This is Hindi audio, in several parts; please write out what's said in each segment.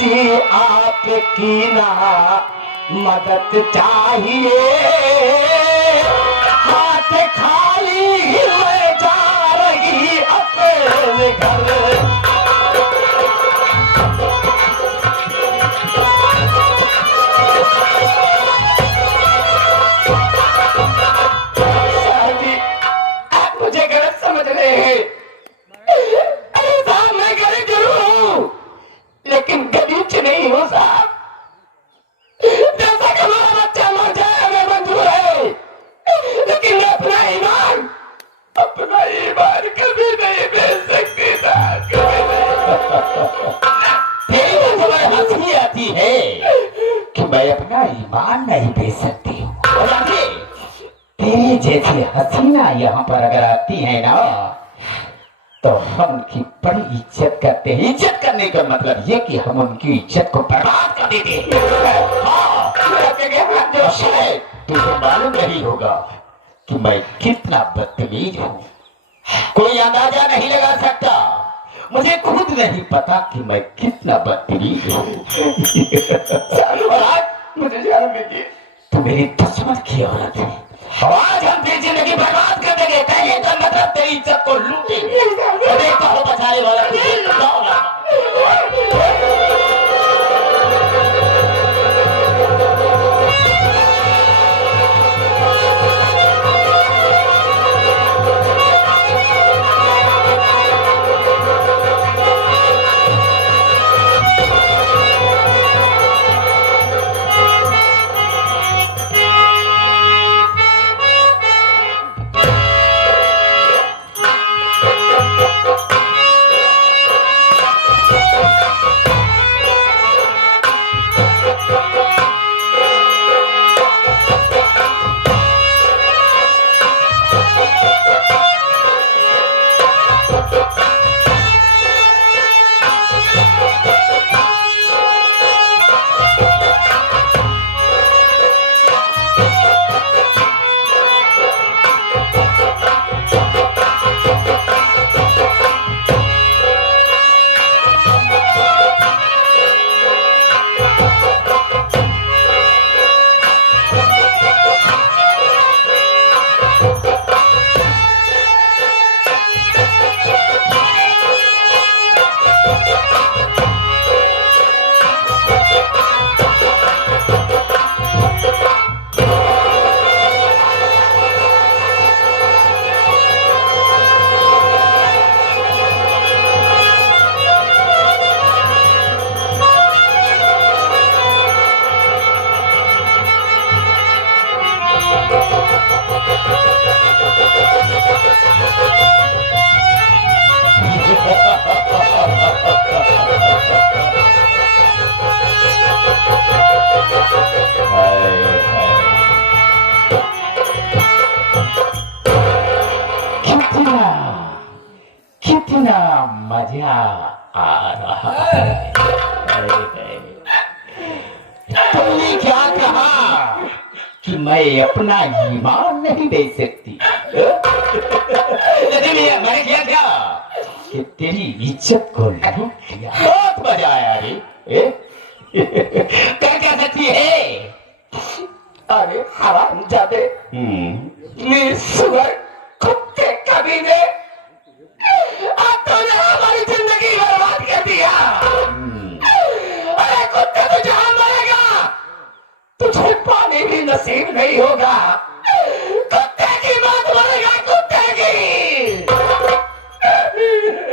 जी आपकी ना मदद चाहिए, हाथ खाली मैं जा रही अपने घर। आप मुझे गलत समझ रहे हैं। अरे साहब मैं गरीब जरूर हूं, लेकिन गरीब नहीं हूं साहब। जैसा कि हमारा बच्चा मर जाए हमें मंजूर है, लेकिन मैं अपना ईमान कभी नहीं बेच सकती साहब, कभी नहीं। तेरी तुम्हें हंसी आती है कि मैं अपना ईमान नहीं बेच सकती हूँ। तेरी जैसी हसीना यहाँ पर अगर आती है ना, तो हम उनकी बड़ी इज्जत करते हैं। इज्जत करने का मतलब ये कि हम उनकी इज्जत को बर्बाद कर देते हैं। हाँ, जो शायद तुझे मालूम नहीं होगा कि मैं कितना बदतमीज हूँ, कोई अंदाजा नहीं लगा सकता। मुझे खुद नहीं पता कि मैं कितना बदतमीज हूँ। और आज मुझे जान लीजिए, तू मेरी दुश्मन की औरत है। आज हम तेरी जिंदगी बर्बाद कर देंगे। कहने का मतलब तेरी इज्जत को लूटेंगे। देखता हो बचाने वाला तुझे लुटाऊंगा। कितना मजा आ रहा है। तुमने क्या कहा कि मैं अपना ईमान नहीं दे सकती? मैंने किया क्या कि तेरी इज्जत को लूट लिया। बहुत मजा आया रे। कर क्या सकती है? अरे हरामजादे, निस्सुअर कुत्ते कमीने, अब तूने हमारी जिंदगी बर्बाद कर दिया। अरे कुत्ते, तू जहां मरेगा तुझे पानी भी नसीब नहीं होगा। कुत्ते की मौत मरेगा, कुत्ते की।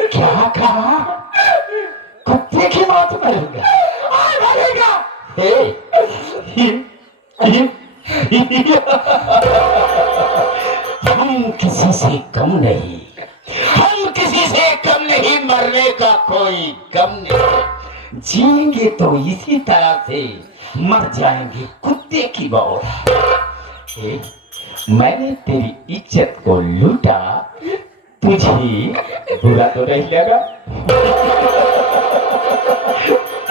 क्या कहा? कुत्ते की मौत मरेगा? मरेगा। हम किसी से कम नहीं, हम किसी से कम नहीं, मरने का कोई गम नहीं। जिएंगे तो इसी तरह से, मर जाएंगे कुत्ते की मौत। मैंने तेरी इज्जत को लूटा, तुझे बुरा तो नहीं लगा?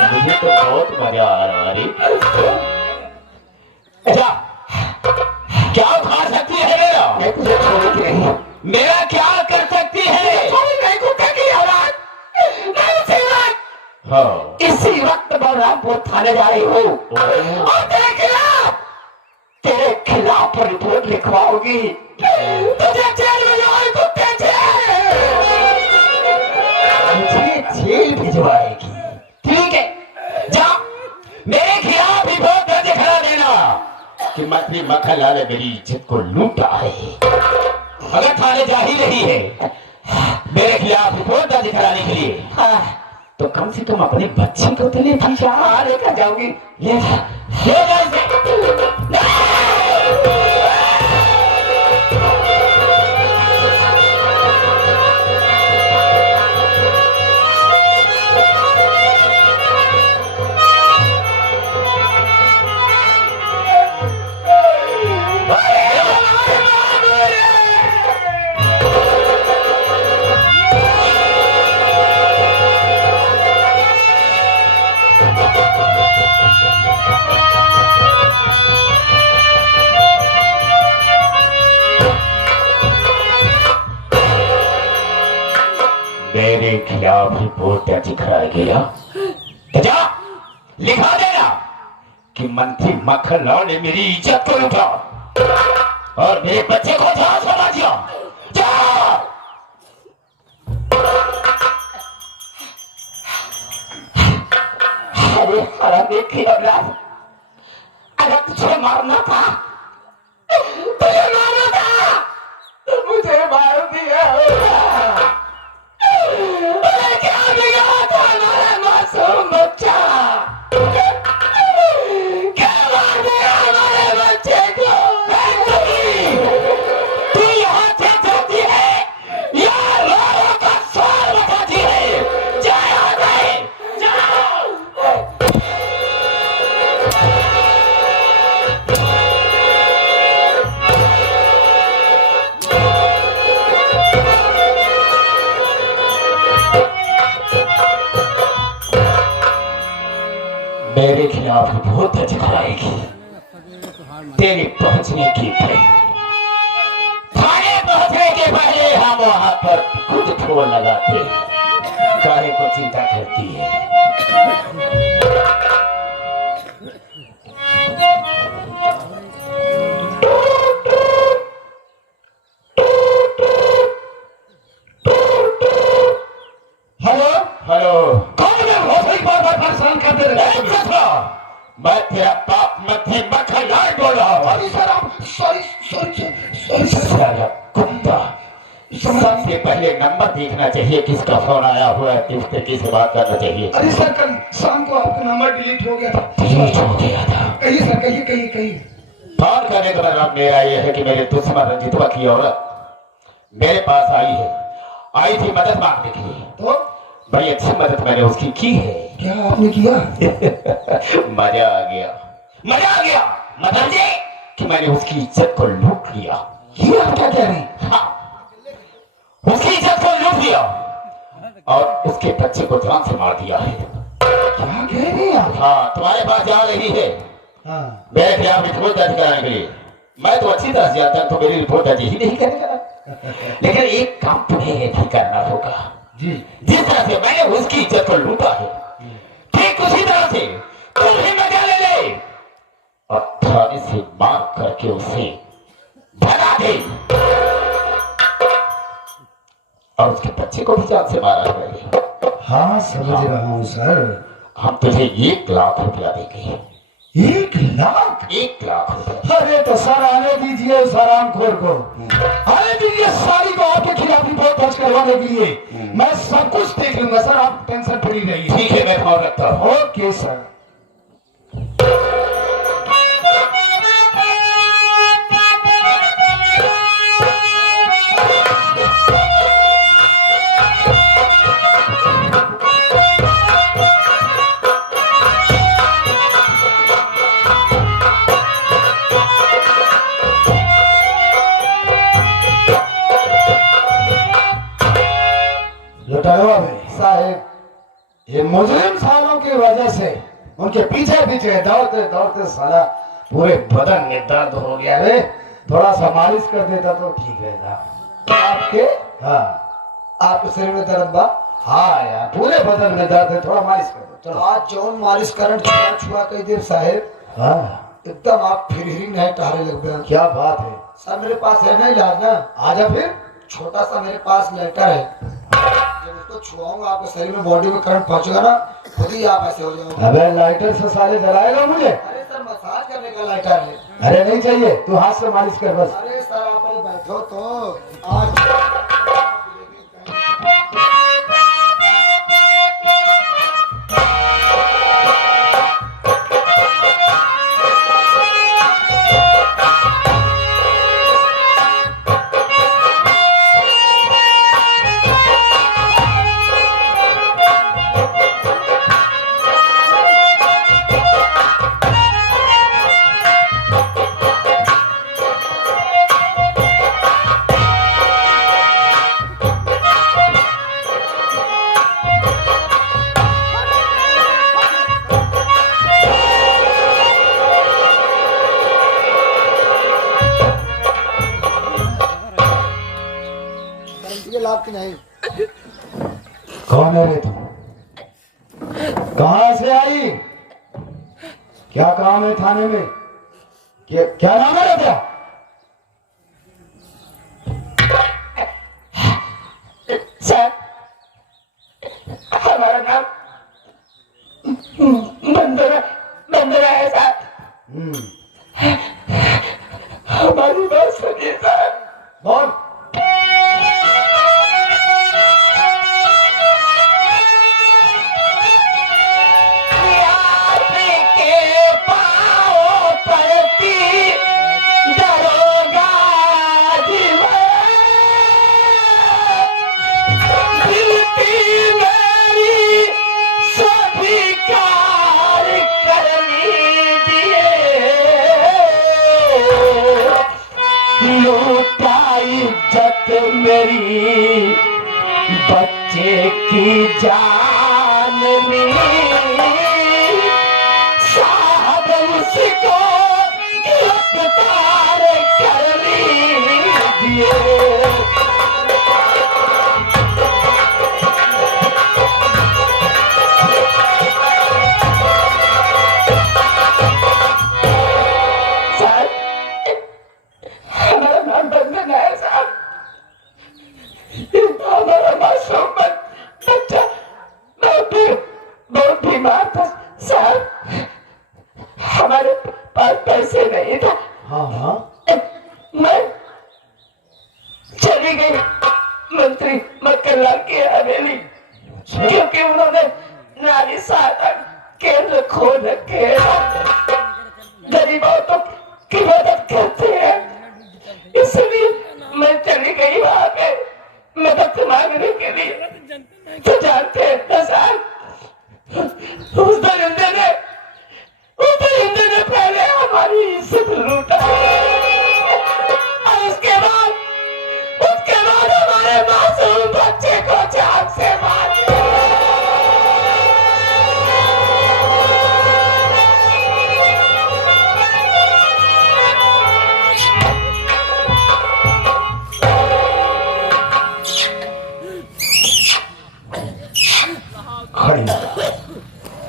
मुझे तो बहुत मजा आ रहा है। अच्छा, क्या उखाड़ सकती है मेरा? मैं तुझे छोड़ूंगी नहीं। मेरा क्या कर सकती है? नहीं, कुत्ते की औलाद, नहीं हाँ। इसी वक्त बलरामपुर थाने जा रही हूँ और तेरे खिलाफ रिपोर्ट लिखवाओगी। तुझे जेल में जाओगी, कुत्ते जेल। मुझे जेल भिजवाएगी। ठीक है, जा मेरे खिलाफ रिपोर्ट दर्ज करा देना कि मंत्री मक्खनलाल ने मेरी इज्जत को लूटा है। अगर थाने जा ही रही है मेरे खिलाफ रिपोर्ट दर्ज कराने के लिए, तो कम से कम अपने बच्चे को तो लेकर जाओगी। ले मेरे खिलाफ रिपोर्ट दर्ज कराया गया तो जा लिखा देना कि मंत्री मक्खनलाल ने मेरी इज्जत को लूटा और मेरे बच्चे को जहां छोड़ा दिया। जा अरे हरामी खिलौना, अगर तुझे मारना था तुझे मारना था, मुझे मार दिया। क्या बिगाड़ा था हमारा मासूम बच्चा? क्या मार दिया हमारे बच्चे को? तू यहाँ से जाती है या लोगों का स्वार बताती है? जाओ नहीं, जाओ। मेरे खिलाफ रिपोर्ट दर्ज कराएगी। तेरे पहुंचने की पहले, थाने पहुंचने के पहले हम वहां पर खुद फोन लगाते। काहे को चिंता करती है? हेलो हेलो, कौन है? बहुत बार परेशान करते रहे। मैं तेरा बाप मंत्री मक्खनलाल बोल रहा हूँ। अरे सर आप सॉरी साला कुत्ता, सबसे पहले नंबर देखना चाहिए किसका फोन आया हुआ है, किस तरीके से बात करना चाहिए। अरे सर कल शाम को आपका नंबर डिलीट हो गया था। डिलीट हो गया था? कहिए सर, कहिए। फोन करने का मतलब मेरा ये है कि मेरे दुश्मन रंजीतवा की औरत मेरे पास आई थी मदद मांगने के लिए। तो बड़ी अच्छी मदद मैंने उसकी की है। क्या आपने किया? मजा आ गया मतलब ये कि मैंने उसकी इज्जत को लूट लिया। ये आप क्या कह रहे हैं? हाँ, उसकी इज्जत को लूट लिया और उसके बच्चे को जान से मार दिया है। क्या कह रहे हैं आप? हाँ, तुम्हारे पास जा रही है हाँ। मेरे खिलाफ रिपोर्ट दर्ज कराने के लिए। मैं तो अच्छी तरह से जानता हूं तो मेरी रिपोर्ट दर्ज ही नहीं करेगा, लेकिन एक काम तुम्हें भी करना होगा जी। जिस तरह से मैंने उसकी इज्जत को लूटा है, ठीक उसी तरह से तुम भी मजा ले और थाने से मार करके उसे भगा दे और उसके बच्चे को भी जान से मारा है। हाँ समझ रहा हूँ सर। हम तुझे 1 लाख रुपया देंगे। 1 लाख? 1 लाख रुपया? अरे तो सर आने दीजिए उस हरामखोर को, आने दीजिए सारी को आपके खिलाफ रिपोर्ट दर्ज करवाने के लिए। मैं सब कुछ देख लूंगा सर, आप टेंशन फ्री रहिए। ठीक है, मैं फोन रखता हूँ। Okay sir. साहब, ये मुजरिम सालों की वजह से उनके पीछे दौड़ते साला पूरे बदन में दर्द हो गया रे। थोड़ा सा मालिश कर देता तो ठीक रहता। आपके हाँ आपके सिर में दर्द बा? हाँ यार पूरे बदन में दर्द है, थोड़ा मालिश कर दो चलो। आज जौन मालिश करंट छुआ कई देर साहेब हाँ एकदम आप फिर ही नहीं टहरे लग गए। क्या बात है, सर मेरे पास है ना इलाज ना, आजा फिर। छोटा सा मेरे पास लेटर है, जब उसको छुआऊंगा आपके शरीर में बॉडी में करंट पहुंचेगा ना, खुद ही आप ऐसे हो जाओगे। अबे लाइटर से साले जलाएगा मुझे? अरे सर मसाज करने का लेटर है। अरे नहीं चाहिए, तू हाथ से मालिश कर बस। अरे सर आप पहले बैठो तो आज ये लाभ की नहीं। कौन है रे तू, कहाँ से आई, क्या काम है थाने में, क्या नाम है तेरा? सर हमारा नाम बंदरा है सर। हमारी बात सुनिए सर। बोल। मेरी बच्चे की जान में साहब उसको गिरफ्तार कर लीजिए। सर हमारा नाम बंदन है साहब, हमारा मासूम बच्चा बहुत बीमार था साहब, हमारे पास पैसे नहीं था। हाँ हाँ मैं चली गई मंत्री मक्खनलाल की हवेली, क्योंकि उन्होंने नारी सहायता केंद्र खोल रखे गरीब औरतों की मदद करते हैं, इसलिए मैं चली गई वहां पे मदद मांगने के लिए। तो जानते हैं साहब, उस दरिंदे ने पहले हमारी इज्जत लूटा और उसके बाद हमारे मासूम बच्चे को जान से मार दिया।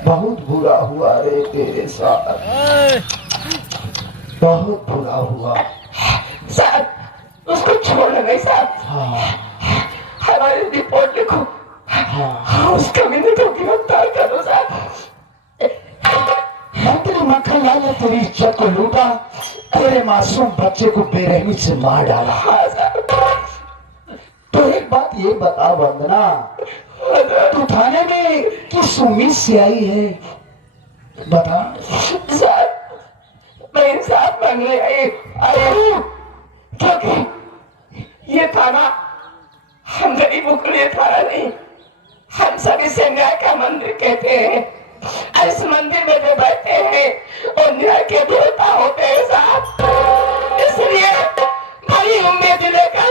बहुत बुरा हुआ रे तेरे साथ, बहुत बुरा हुआ साहब। उसको छोड़ना नहीं साहब, हमारी रिपोर्ट लिखो, उस कमीने को गिरफ्तार करो साहब। मंत्री मक्खनलाल ने तेरी इज्जत को लूटा, तेरे मासूम बच्चे को बेरहमी से मार डाला। हाँ साहब। तो एक बात ये बता वंदना, तू थाने में किस उम्मीद से आई है, बता। साहब मैं इंसाफ मांगने आई हूँ, क्योंकि ये थाना हम गरीबों के लिए थाना नहीं, हम सभी से न्याय का मंदिर कहते हैं। इस मंदिर में जो बैठे हैं और न्याय के देवता होते हैं साहब, इसलिए बड़ी उम्मीद लेकर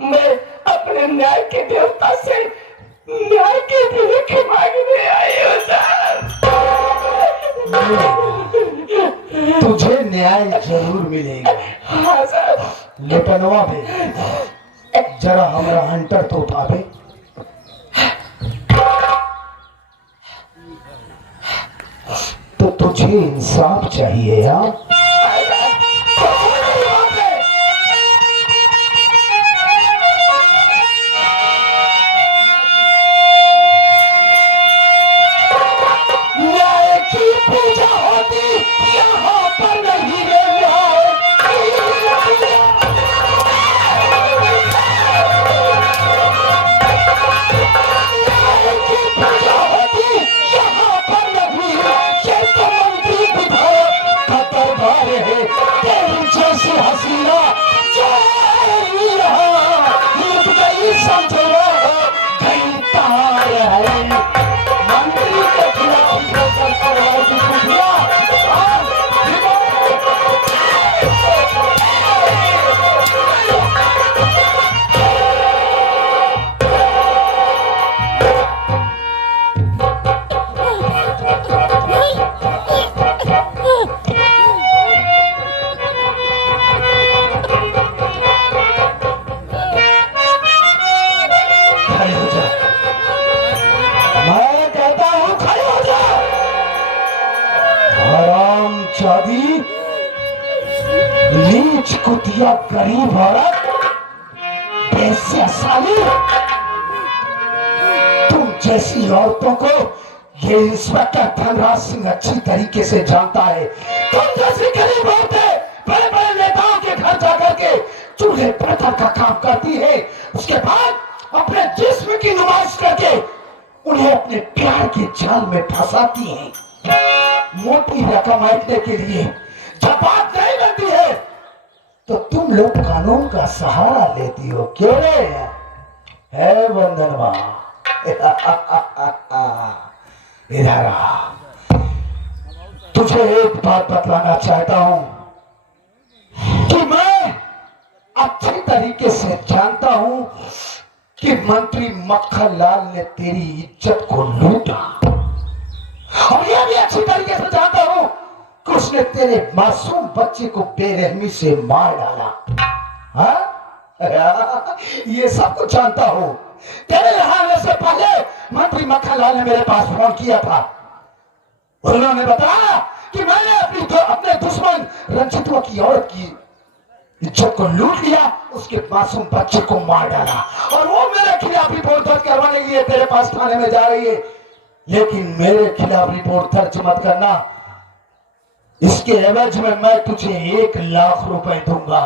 मैं अपने न्याय के देवता से न्याय के लिए मांगने आई हूँ साहब। तुझे न्याय जरूर मिलेगा। हाँ साहब। लेकिन जरा हमारा हंटर तो उठावे। मुझे इंसाफ चाहिए यार। न्याय की पूजा होती यहाँ पर नहीं रे हसीना समझो कहीं तार है मंत्री के खिलाफ शादी नीच कुतिया गरीब औरत बेस्या साली, तुम जैसी औरतों को ये इंस्पेक्टर धनराज सिंह अच्छी तरीके से जानता है। तुम जैसी गरीब औरतें बड़े बड़े नेताओं के घर जाकर के चूल्हे बर्तन का काम करती है, उसके बाद अपने जिस्म की नुमाइश करके उन्हें अपने प्यार के जाल में फंसाती हैं। मोटी रकम ऐंठने के लिए जब बात नहीं बनती है तो तुम लोग कानून का सहारा लेती हो, क्यों रे? है बंधनवा इधर आ, तुझे एक बात बतलाना चाहता हूं कि मैं अच्छी तरीके से जानता हूं कि मंत्री मक्खन लाल ने तेरी इज्जत को लूटा, और यह भी अच्छी तरीके से जानता हूं कि उसने तेरे मासूम बच्चे को बेरहमी से मार डाला। हाँ? ये सब कुछ जानता हूं। तेरे यहाँ आने से पहले मंत्री मक्खन लाल ने मेरे पास फोन किया था। उन्होंने बताया कि मैंने अपने दुश्मन रंजितवा की औरत की इज्जत को लूट लिया, उसके मासूम बच्चे को मार डाला, और वो मेरे खिलाफ रिपोर्ट दर्ज करवाने के लिए तेरे पास थाने में जा रही है। लेकिन मेरे खिलाफ रिपोर्ट दर्ज मत करना, इसके एवज में मैं तुझे 1 लाख रुपए दूंगा।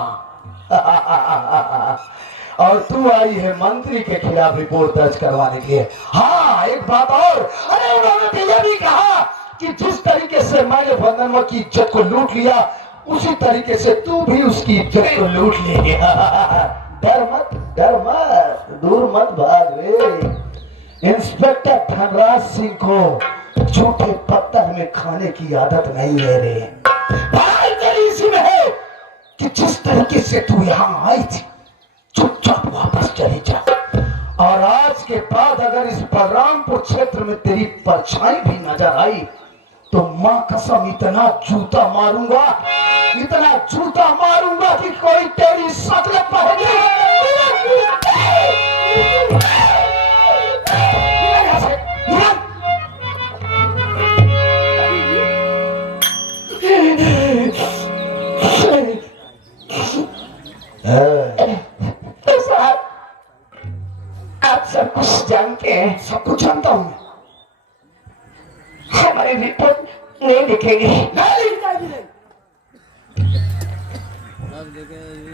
और तू आई है मंत्री के खिलाफ रिपोर्ट दर्ज करवाने के लिए। हाँ, एक बात और, अरे उन्होंने तो यह भी कहा कि जिस तरीके से मैंने बंधनवा की इज्जत को लूट लिया, उसी तरीके से तू भी उसकी इज्जत को लूट ले। डर मत, दूर मत भाग रे। इंस्पेक्टर धनराज सिंह को झूठे पत्थर में खाने की आदत नहीं है रे। भाई तेरी इसी में है कि जिस तरीके से तू यहाँ आई थी, चुपचाप वापस चली जा, और आज के बाद अगर इस बलरामपुर क्षेत्र में तेरी परछाई भी नजर आई तो मां कसम इतना जूता मारूंगा कि कोई तेरी शक्ल पहने। तो साहब, आप सब कुछ जानते हैं। सब कुछ जानता हूं मैं। हमारी रिपोर्ट नहीं लिखेंगे,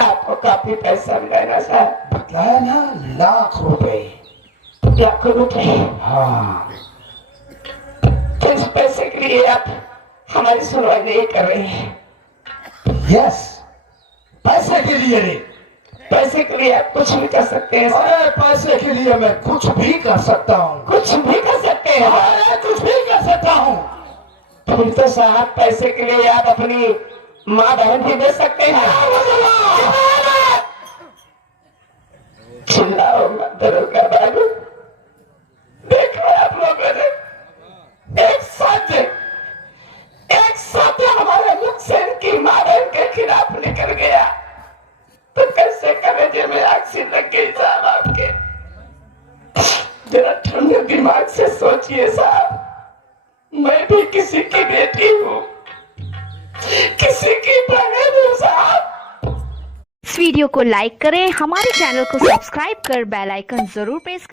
आपको काफी पैसा मिलेगा साहब। बताया ना, लाख रुपए। हाँ, तो इस पैसे के लिए आप हमारी सुनवाई नहीं कर रहे हैं। यस, पैसे के लिए रे। पैसे के लिए आप कुछ भी कर सकते हैं। अरे पैसे के लिए मैं कुछ भी कर सकता हूँ। कुछ भी कर सकते हैं। अरे कुछ भी कर सकता हूँ। फिर तो साहब पैसे के लिए आप अपनी माँ बहन भी दे सकते हैं। चिल्लाओ मत दरोगा बाबू, देखो आप लोगों ने एक साथ हमारे मुख से इनकी माँ बहन के खिलाफ निकल गया, तो कैसे कलेजे में आग सी लग गई साहब आपके। जरा ठंडे दिमाग से सोचिए साहब, मैं भी किसी की बेटी हूँ, किसी की बहन हूँ साहब। इस वीडियो को लाइक करें, हमारे चैनल को सब्सक्राइब कर बेल आइकन जरूर प्रेस